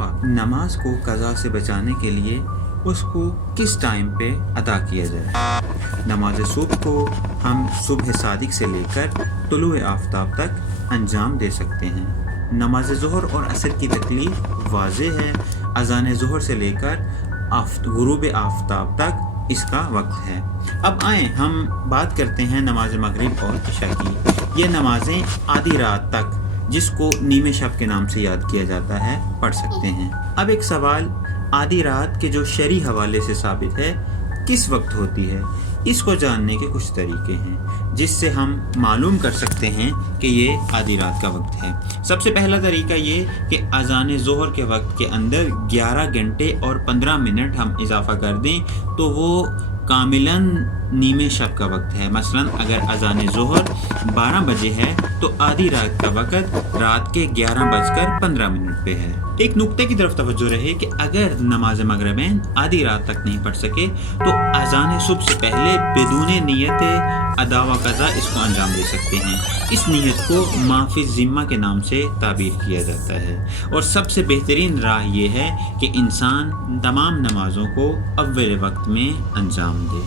سوال: نماز کو قضا سے بچانے کے لیے اس کو کس ٹائم پہ ادا کیا جائے؟ نماز صبح کو ہم صبح صادق سے لے کر طلوع آفتاب تک انجام دے سکتے ہیں۔ نماز ظہر اور عصر کی تکلیف واضح ہے۔ اذان ظہر سے لے کر غروب آفتاب تک اس کا وقت ہے۔ اب آئیں ہم بات کرتے ہیں نماز مغرب اور عشاء کی۔ یہ نمازیں آدھی رات تک، جس کو نیمے شب کے نام سے یاد کیا جاتا ہے، پڑھ سکتے ہیں۔ اب ایک سوال: آدھی رات کے جو شرعی حوالے سے ثابت ہے، کس وقت ہوتی ہے؟ اس کو جاننے کے کچھ طریقے ہیں جس سے ہم معلوم کر سکتے ہیں کہ یہ آدھی رات کا وقت ہے۔ سب سے پہلا طریقہ یہ کہ اذان ظہر کے وقت کے اندر 11 گھنٹے اور 15 منٹ ہم اضافہ کر دیں تو وہ کاملاً نیمے شب کا وقت ہے۔ مثلاً اگر اذان ظہر 12 بجے ہے تو آدھی رات کا وقت رات کے 11:15 پہ ہے۔ ایک نقطے کی طرف توجہ رہے کہ اگر نماز مغربین آدھی رات تک نہیں پڑھ سکے تو اذان صبح سے پہلے بدون نیت ادا و قضا اس کو انجام دے سکتے ہیں۔ اس نیت کو ما فی الذمہ کے نام سے تعبیر کیا جاتا ہے، اور سب سے بہترین راہ یہ ہے کہ انسان تمام نمازوں کو اول وقت میں انجام دے۔